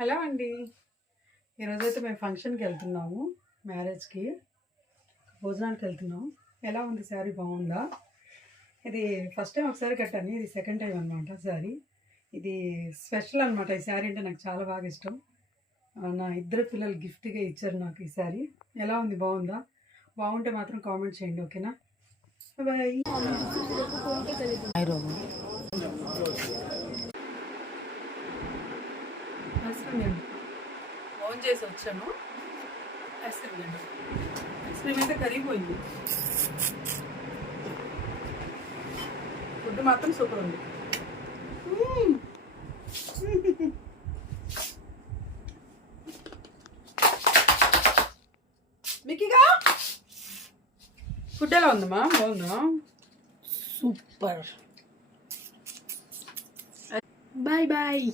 Hello అండి, ఈరోజైతే మేము ఫంక్షన్కి వెళ్తున్నాము. మ్యారేజ్కి భోజనానికి వెళ్తున్నాం. ఎలా ఉంది శారీ? బాగుందా? ఇది ఫస్ట్ టైం ఒకసారి కట్టాను, ఇది సెకండ్ టైం అనమాట శారీ. ఇది స్పెషల్ అనమాట. ఈ శారీ అంటే నాకు చాలా బాగా ఇష్టం. నా ఇద్దరు పిల్లలు గిఫ్ట్గా ఇచ్చారు నాకు ఈ శారీ. ఎలా ఉంది? బాగుందా? బాగుంటే మాత్రం కామెంట్ చేయండి, ఓకేనా? బాయ్. ఫోన్ చేసి వచ్చాను. ఐస్ క్రీమ్ అయితే కరిగిపోయింది. ఫుడ్ మాత్రం సూపర్ ఉంది. మికీగా ఫుడ్ ఎలా ఉందమ్మా? బాగుందా? సూపర్. Bye bye.